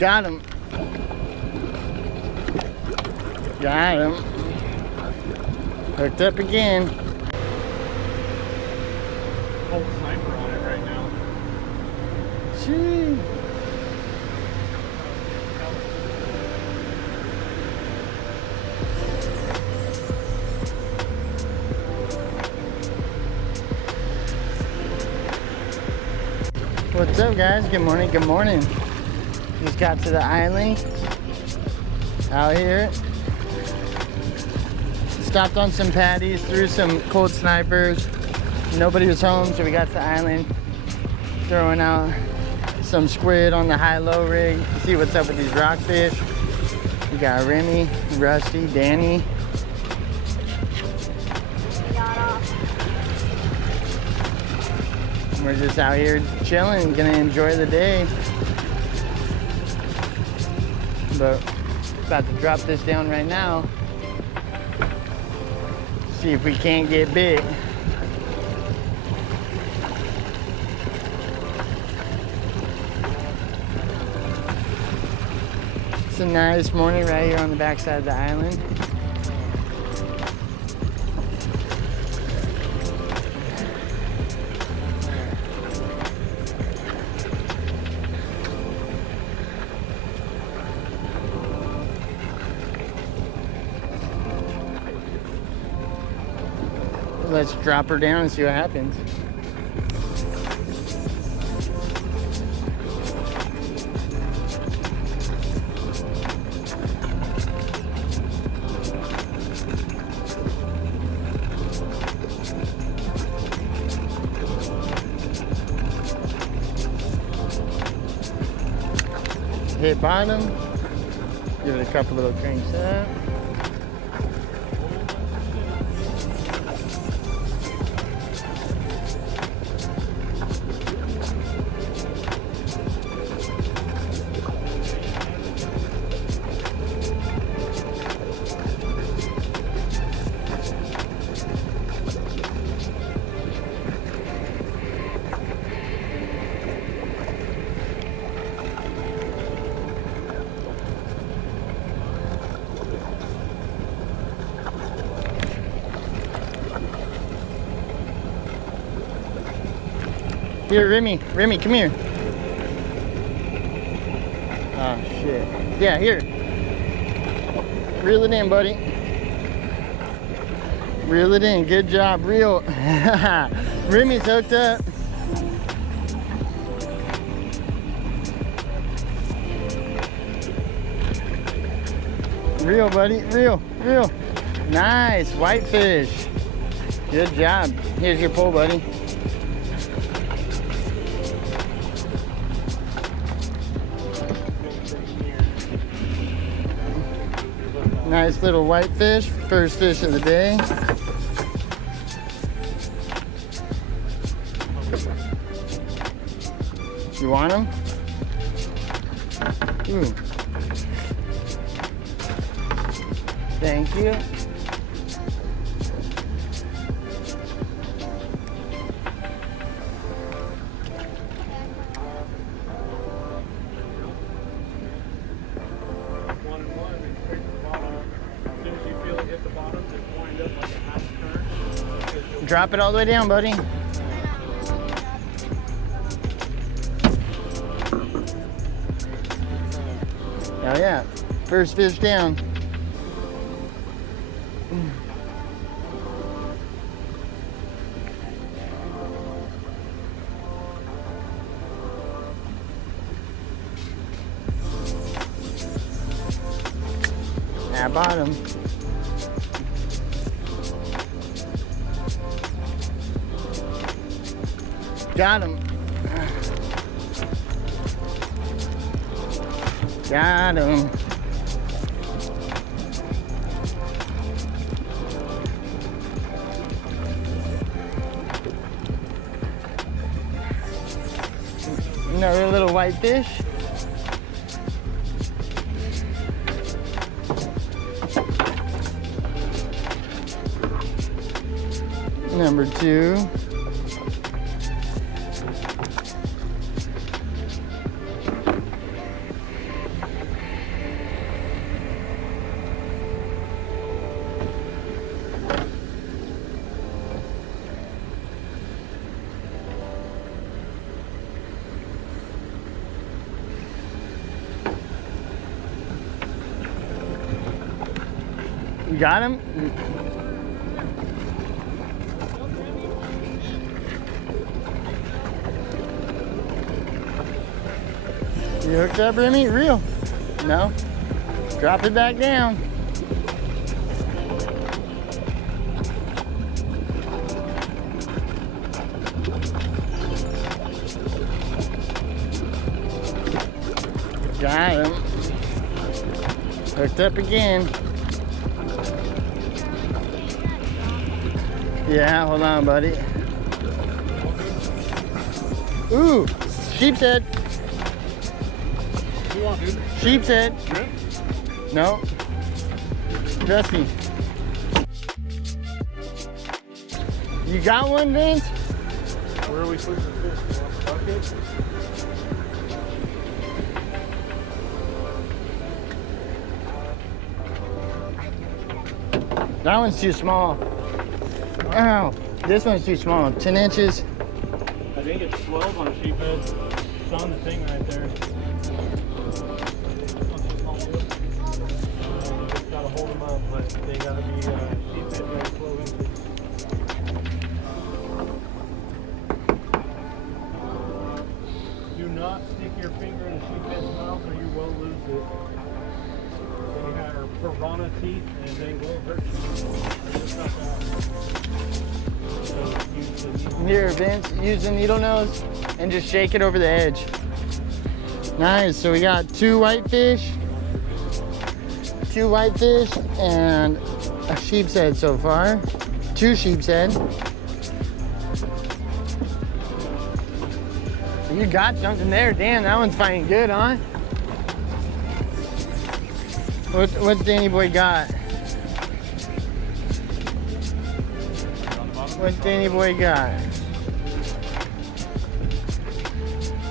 Got him. Got him. Hooked up again. Whole sniper on it right now. Gee. What's up, guys? Good morning. Good morning. Just got to the island out here. Stopped on some patties, threw some cold snipers. Nobody was home, so we got to the island, throwing out some squid on the high-low rig. See what's up with these rockfish. We got Remy, Rusty, Danny. We're just out here chilling, gonna enjoy the day. But about to drop this down right now. See if we can't get big. It's a nice morning right here on the backside of the island. Let's drop her down and see what happens. Hit bottom. Give it a couple little cranks up. Here, Remy, come here. Oh, shit. Yeah, here. Reel it in, buddy. Reel it in, good job, reel. Remy's hooked up. Reel, buddy, reel. Nice, whitefish. Good job. Here's your pole, buddy. Nice little whitefish, first fish of the day. You want them? Ooh. Thank you. Drop it all the way down, buddy. Oh yeah, first fish down. At bottom. Got him. Got him. Another little whitefish. Number 2. got him? You hooked up, Remy? Real? No? Drop it back down. Got him. Hooked up again. Yeah, hold on, buddy. Ooh, sheepshead. What do you want, dude? Sheepshead. Shrimp? No. Dusty. You got one, Vince? Where are we putting the fish? You want the bucket? That one's too small. Ow. This one's too small. 10 inches. I think it's 12 on sheephead. It's on the thing right there. Just gotta hold them up, but they gotta be sheephead right 12 inches. Do not stick your finger in a sheephead's mouth or you will lose it. They have piranha teeth and they will hurt you. So use the needle. Here, Vince, use the needle nose and just shake it over the edge. Nice, so we got two whitefish and a sheepshead so far. Two sheepshead. You got something there. Damn, that one's fighting good, huh? What's Danny Boy got? What's Danny Boy got?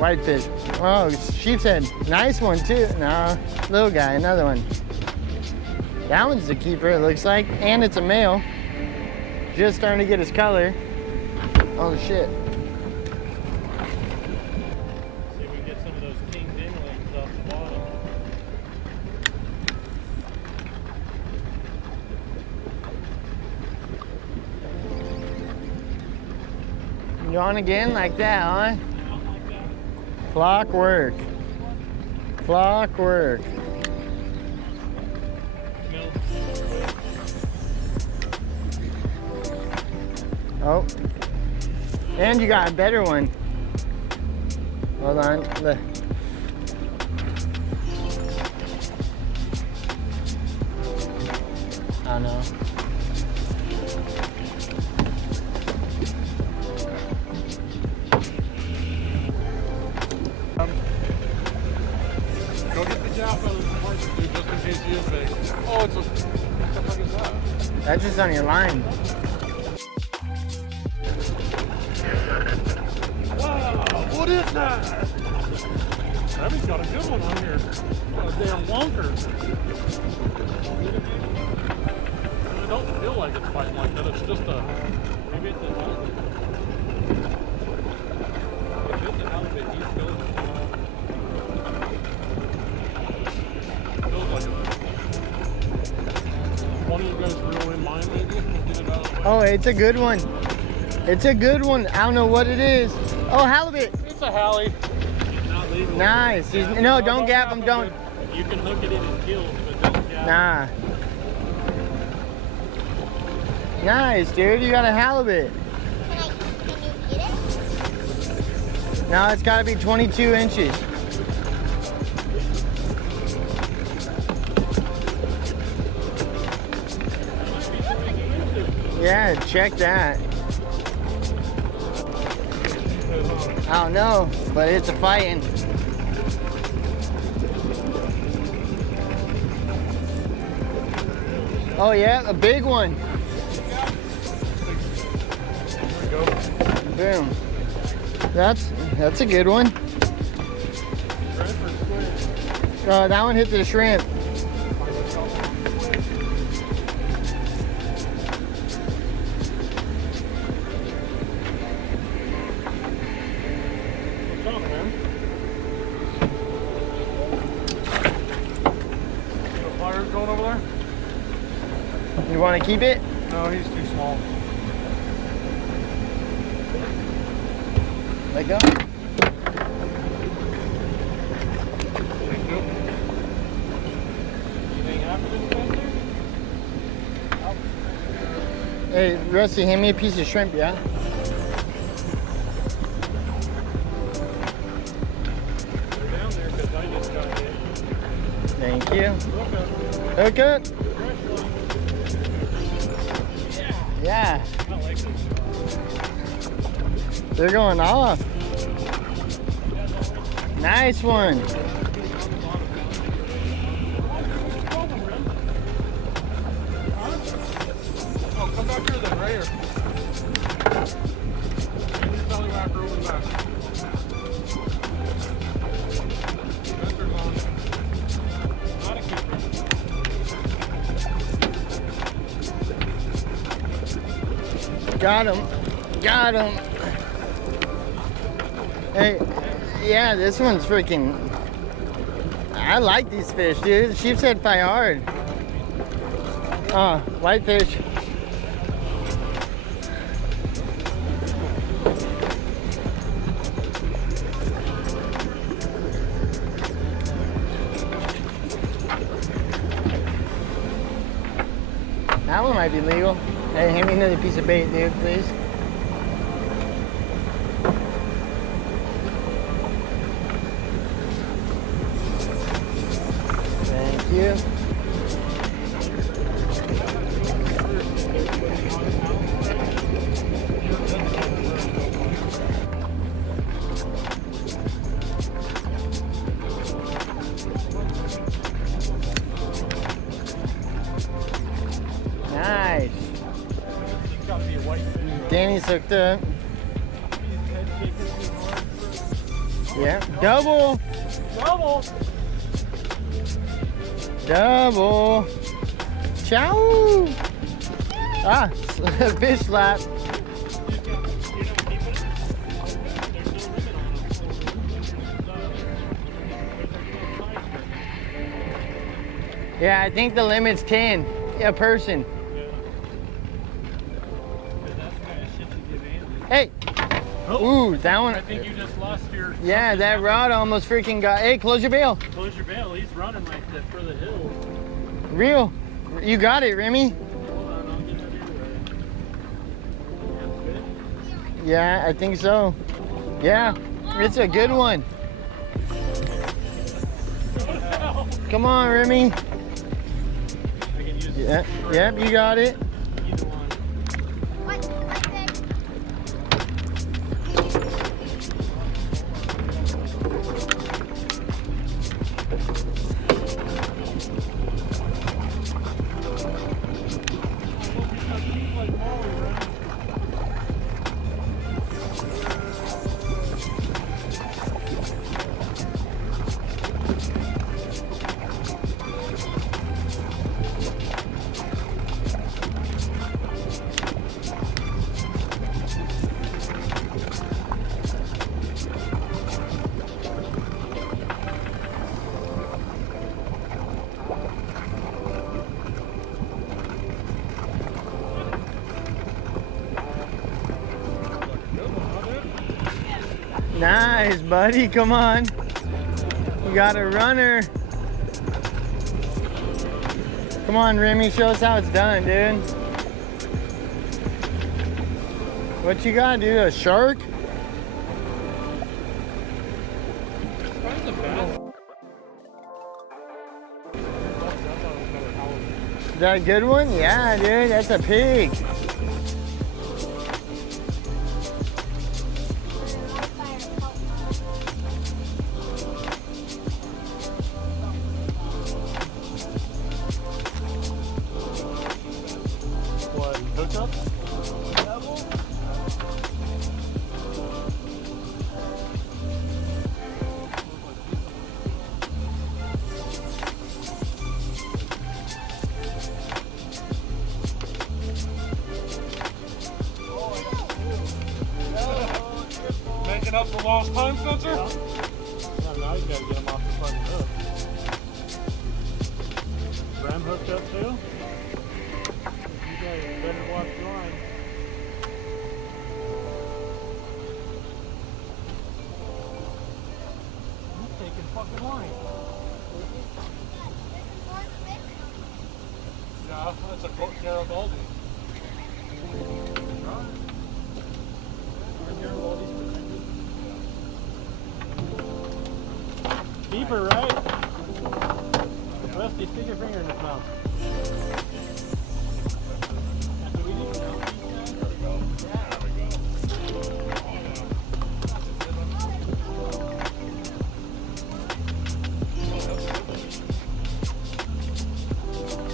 Whitefish. Oh, sheepshead. Nice one too. No, little guy, another one. That one's the keeper, it looks like. And it's a male. Just starting to get his color. Oh shit. See if we can get some of those king dinglings off the bottom. You on again like that, huh? Clockwork. Clockwork. Oh. And you got a better one. Hold on. Look. I don't know. Go get the jaw out of the market, dude, just in case he is big. Oh, it's a... What the fuck is that? That's just on your line. Wow, what is that? Abby's got a good one on here. What a damn wonker. I don't feel like it's fighting like that. It's just a... Maybe it's a halibut. It's just a halibut. He's feeling it. Feels like it. One of you guys reel in mine, maybe? Get it out of the way. Oh, it's a good one. It's a good one. I don't know what it is. Oh, halibut. It's a halie. It's not legal. Nice. No, don't gap him. Don't. You can hook it in his gills, but don't gap Nah. Nice, dude. You got a halibut. Can you get it? Now it's got to be 22 inches. Yeah, check that. I don't know, but it's a fighting. Oh yeah, a big one. There we go. Boom. That's a good one. Shrimp or squid? That one hit the shrimp. What's up, man? You got fires going over there? want to keep it? No, he's too small. Let go. Anything happen to the fence Hey, there? Rusty, hand me a piece of shrimp, yeah? They're down there because I just got hit. Thank you. Look up. Hook up. Fresh one. Yeah, I like this. they're going off. Nice one. Oh, come back here then, right here. Belly whacker over the back. Venter's on. Not a keeper. Got him. Got him. Hey, yeah, this one's freaking... I like these fish, dude. Sheepshead fight hard. Oh, whitefish. That one might be legal. Hey, hand me another piece of bait, dude, please. Thank you. Nice. He's got to be a whitefish. Danny's hooked up. His head shaking too hard. Yeah. Double. Double! Double. Ciao. Ah, fish slap. You don't keep it? There's no limit on them. Yeah, I think the limit's 10 a person. That's the kind of shit you give Andy. Hey. Ooh, that one. I think you just lost your... Yeah, that rod almost freaking got. Hey, close your bail. Close your bail. He's running like that for the hills. Real. You got it, Remy. Hold on, I'll get that your way. That's good. Yeah, I think so. Yeah, it's a good one. Come on, Remy. I can use Yeah, yep, you got it. either one. What? Nice, buddy. Come on. We got a runner. Come on, Remy. Show us how it's done, dude. What you got, dude? A shark? Is that a good one? Yeah, dude. That's a pig. What, hooked up? Making up the lost time, Spencer? Yeah, now you gotta get him off the fucking hook. Ram hooked up too? Yeah, that's a Garibaldi. Right. Are Garibaldis protected? Deeper, right? Rusty, stick your finger in his mouth. Do we need to mount these guys? There we go. Yeah. There we go.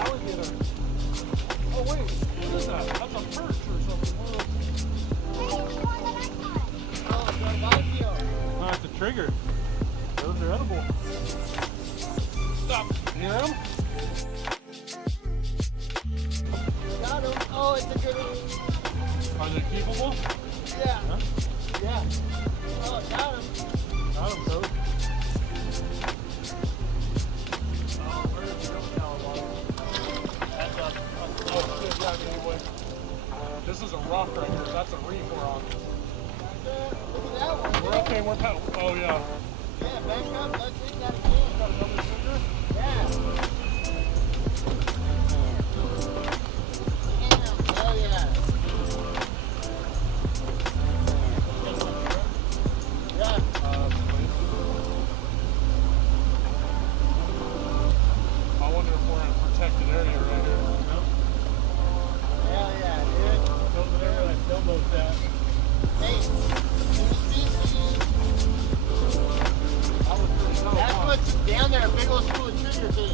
Alligator. Oh wait, what is that? That's a perch or something. No, it's a trigger. Those are edible. Stop. You hear them? Got him. Oh, it's a good one. Are they keepable? Yeah. Huh? Yeah. Oh, got him. Got them, coach. Oh, where's the real caliber? That's up. Oh, shit, yeah, anyway. This is a rock right here. That's a reef we're on. Look at that one. We're okay, we're paddle. Oh, yeah. Yeah, back up. Let's hit that again. Got another trigger? Yeah. Damn. Oh, yeah. Yeah. I wonder if we're in a protected area right here. No? Hell yeah, dude. Over there where that sailboat's at. Hey, new species. That was pretty tough. That's huh? what's down there, a big old school of trigger fish.